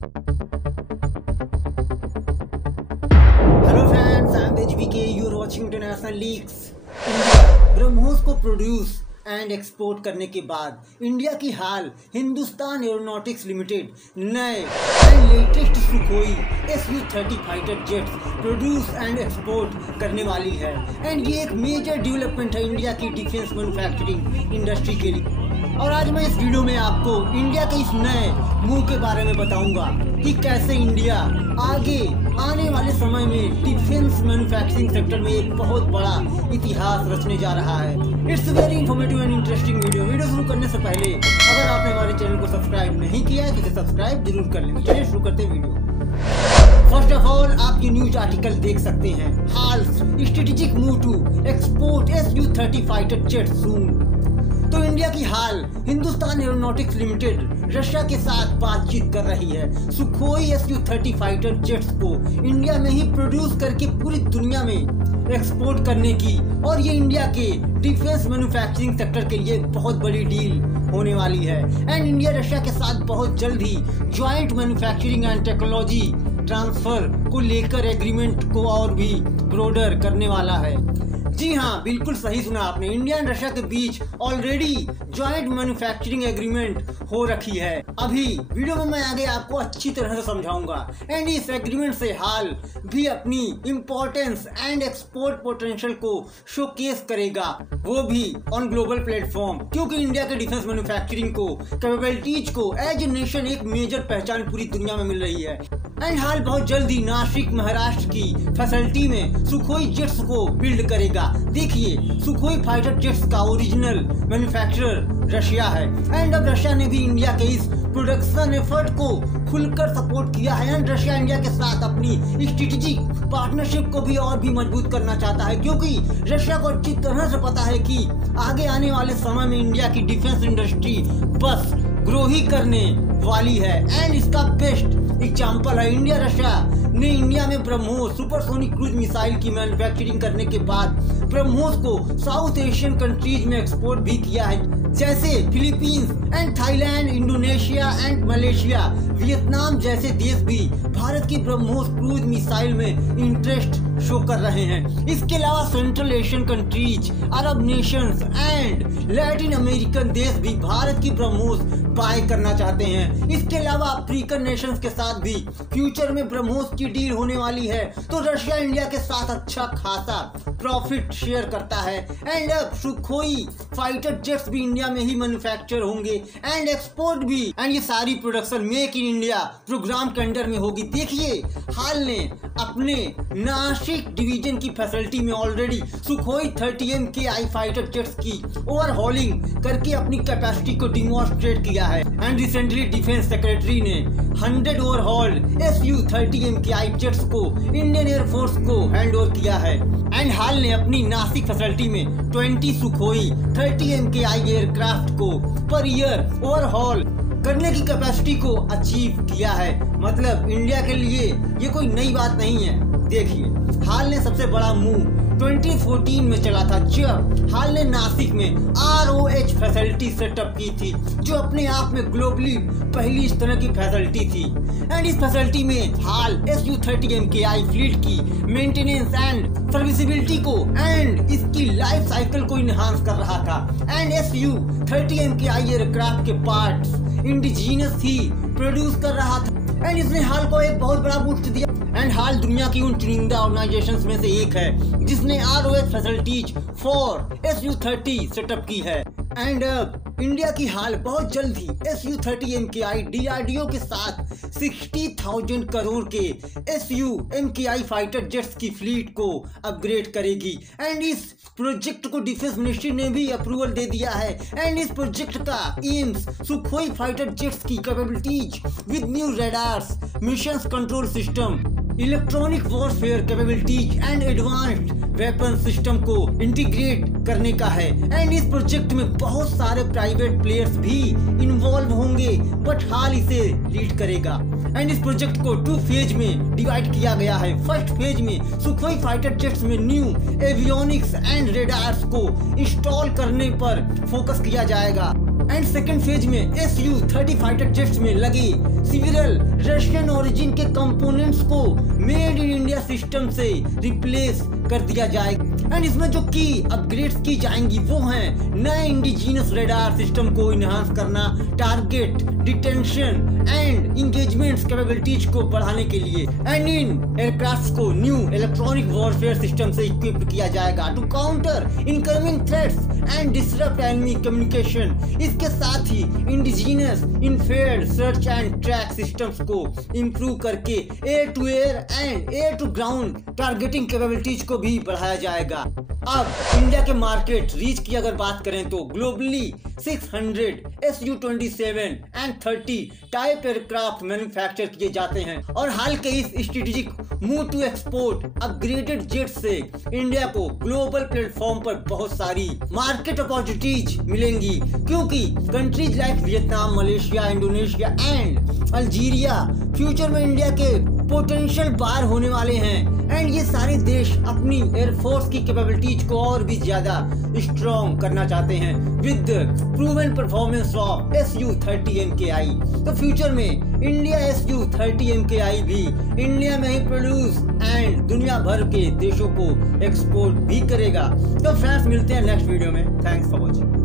Hello friends, I am HBK. You are watching International Leaks. BrahMos को produce and export करने के बाद India की हाल हिंदुस्तान एरोनॉटिक्स लिमिटेड नए and latest Sukhoi Su-30 fighter jets produce and export करने वाली है। एंड ये एक मेजर डेवलपमेंट है इंडिया की डिफेंस मैन्युफैक्चरिंग इंडस्ट्री के लिए। और आज मैं इस वीडियो में आपको इंडिया के इस नए मूव के बारे में बताऊंगा कि कैसे इंडिया आगे आने वाले समय में डिफेंस मैन्युफैक्चरिंग सेक्टर में एक बहुत बड़ा इतिहास रचने जा रहा है। It's very informative and interesting video शुरू करने से पहले अगर आपने हमारे चैनल को सब्सक्राइब नहीं किया है तो इसे सब्सक्राइब जरूर कर लें। चलिए शुरू करते हैं वीडियो। फर्स्ट ऑफ ऑल आप ये न्यूज आर्टिकल देख सकते हैं, HAL strategic move to export Su-30 fighter jet soon. तो इंडिया की HAL Hindustan aeronautics limited Russia के साथ बातचीत कर रही है सुखोई Su-30 फाइटर जेट्स को इंडिया में ही प्रोड्यूस करके पूरी दुनिया में एक्सपोर्ट करने की। और ये इंडिया के डिफेंस मैन्युफैक्चरिंग सेक्टर के लिए बहुत बड़ी डील होने वाली है। एंड इंडिया रशिया के साथ बहुत जल्द ही joint manufacturing and technology transfer को लेकर एग्रीमेंट को और भी ब्रॉडर करने वाला है। जी हाँ, बिल्कुल सही सुना आपने, इंडिया एंड रशिया के बीच ऑलरेडी ज्वाइंट मैन्युफैक्चरिंग एग्रीमेंट हो रखी है। अभी वीडियो में मैं आगे आपको अच्छी तरह से समझाऊंगा। एंड इस एग्रीमेंट से हाल भी अपनी इम्पोर्टेंस एंड एक्सपोर्ट पोटेंशियल को शोकेस करेगा, वो भी ऑन ग्लोबल प्लेटफॉर्म, क्योंकि इंडिया के डिफेंस मैन्युफैक्चरिंग को कैपेबिलिटीज को एज ए नेशन एक मेजर पहचान पूरी दुनिया में मिल रही है। एंड हाल बहुत जल्दी नासिक महाराष्ट्र की फैसिलिटी में सुखोई जेट्स को बिल्ड करेगा। देखिए, सुखोई फाइटर जेट्स का ओरिजिनल मैन्युफैक्चरर रशिया है। एंड अब रशिया ने भी इंडिया के इस प्रोडक्शन एफर्ट को खुलकर सपोर्ट किया है। एंड रशिया इंडिया के साथ अपनी स्ट्रेटेजिक पार्टनरशिप को भी और भी मजबूत करना चाहता है, क्योंकि रशिया को अच्छी तरह से पता है कि आगे आने वाले समय में इंडिया की डिफेंस इंडस्ट्री बस ग्रो ही करने वाली है। एंड इसका बेस्ट एग्जाम्पल है इंडिया रशिया ने इंडिया में ब्रह्मोस सुपरसोनिक क्रूज मिसाइल की मैन्युफैक्चरिंग करने के बाद ब्रह्मोस को साउथ एशियन कंट्रीज में एक्सपोर्ट भी किया है, जैसे Philippines and Thailand, Indonesia and Malaysia, Vietnam जैसे देश भी भारत की ब्रह्मोस क्रूज मिसाइल में इंटरेस्ट शो कर रहे हैं। इसके अलावा central Asian countries, Arab Nations and Latin American देश भी भारत की ब्रह्मोस बाय करना चाहते हैं। इसके अलावा अफ्रीकन नेशंस के साथ भी फ्यूचर में ब्रह्मोस की डील होने वाली है। तो रशिया इंडिया के साथ अच्छा खासा प्रॉफिट शेयर करता है। एंड अब सुखोई फाइटर जेट्स भी इंडिया में ही मैन्युफैक्चर होंगे एंड एक्सपोर्ट भी। एंड ये सारी production make in India program के अंडर में होगी। देखिए, हाल ने अपने नासिक डिवीजन की फैसिलिटी में already Sukhoi 30 MKI fighter jets की ओवरहॉलिंग करके अपनी कैपेसिटी को डिमॉन्स्ट्रेट किया है। एंड रिसेंटली डिफेंस सेक्रेटरी ने 100 ओवरहॉल्ड Su-30 MKI जेट्स को इंडियन एयरफोर्स को हैंड ओवर किया है। एंड हाल ने अपनी नासिक फैसिलिटी में 20 सुखोई 30 MKI एयरक्राफ्ट को पर ईयर ओवरहॉल करने की कैपेसिटी को अचीव किया है। मतलब इंडिया के लिए ये कोई नई बात नहीं है। देखिए, हाल ने सबसे बड़ा मूव 2014 में चला था, जब हाल ने नासिक में ROH फैसिलिटी सेटअप की थी, जो अपने आप में ग्लोबली पहली इस तरह की फैसिलिटी थी। एंड इस फैसिलिटी में हाल Su-30 MKI फ्लीट की मेंटेनेंस एंड सर्विसिबिलिटी को एंड इसकी लाइफ साइकिल को इनहांस कर रहा था। एंड Su-30 MKI एयरक्राफ्ट के पार्ट्स इंडिजीनियस ही प्रोड्यूस कर रहा था। एंड इसने हाल को एक बहुत बड़ा बूस्ट दिया। एंड हाल दुनिया की उन चुनिंदा ऑर्गेनाइजेशंस में से एक है जिसने ROH facilities for Su-30 setup की है। एंड इंडिया की हाल बहुत जल्द ही Su-30 MKI DRDO के साथ 60,000 करोड़ के Su-MKI फाइटर जेट्स की फ्लीट को अपग्रेड करेगी। एंड इस प्रोजेक्ट को डिफेंस मिनिस्ट्री ने भी अप्रूवल दे दिया है। एंड इस प्रोजेक्ट का एम्स सुखोई फाइटर जेट्स की capabilities with new radars, mission control system, electronic warfare capabilities and advanced weapon system को इंटीग्रेट करने का है। एंड इस प्रोजेक्ट में बहुत सारे प्राइवेट प्लेयर्स भी इन्वॉल्व होंगे, बट हाल इसे लीड करेगा। एंड इस प्रोजेक्ट को 2 फेज में डिवाइड किया गया है। फर्स्ट फेज में सुखोई फाइटर जेट्स में न्यू एवियोनिक्स एंड रेडार्स को इंस्टॉल करने पर फोकस किया जाएगा। एंड सेकेंड फेज में Su-30 फाइटर जेट्स में लगे सिविल रशियन ओरिजिन के कंपोनेंट्स को मेड इन इंडिया सिस्टम से रिप्लेस कर दिया जाएगा। एंड इसमें जो की अपग्रेड्स की जाएंगी वो हैं नए इंडिजिनस रेडार सिस्टम को इनहांस करना, target detention and engagements capabilities को बढ़ाने के लिए, एंड इन एयरक्राफ्ट को न्यू इलेक्ट्रॉनिक वॉरफेयर सिस्टम से इक्विप्ड किया जाएगा to counter incoming threats and disrupt enemy communication. इसके साथ ही indigenous infrared search and track systems को इंप्रूव करके air to air and air to ground targeting capabilities को भी बढ़ाया जाएगा। अब इंडिया के मार्केट रीच की अगर बात करें तो globally 600 Su-27 and 30 type aircraft manufacture किए जाते हैं और हाल के इस strategic move to export upgraded jet से इंडिया को ग्लोबल प्लेटफॉर्म पर बहुत सारी मार्केट अपॉर्चुनिटीज मिलेंगी, क्योंकि countries like Vietnam, Malaysia, Indonesia and Algeria future में इंडिया के पोटेंशियल बार होने वाले हैं। एंड ये सारे देश अपनी एयरफोर्स की कैपेबिलिटीज को और भी ज्यादा स्ट्रॉन्ग करना चाहते हैं with proven performance of Su-30 MKI। तो फ्यूचर में इंडिया Su-30 MKI भी इंडिया में ही प्रोड्यूस एंड दुनिया भर के देशों को एक्सपोर्ट भी करेगा। तो फ्रेंड्स, मिलते हैं नेक्स्ट वीडियो में। Thanks for watching.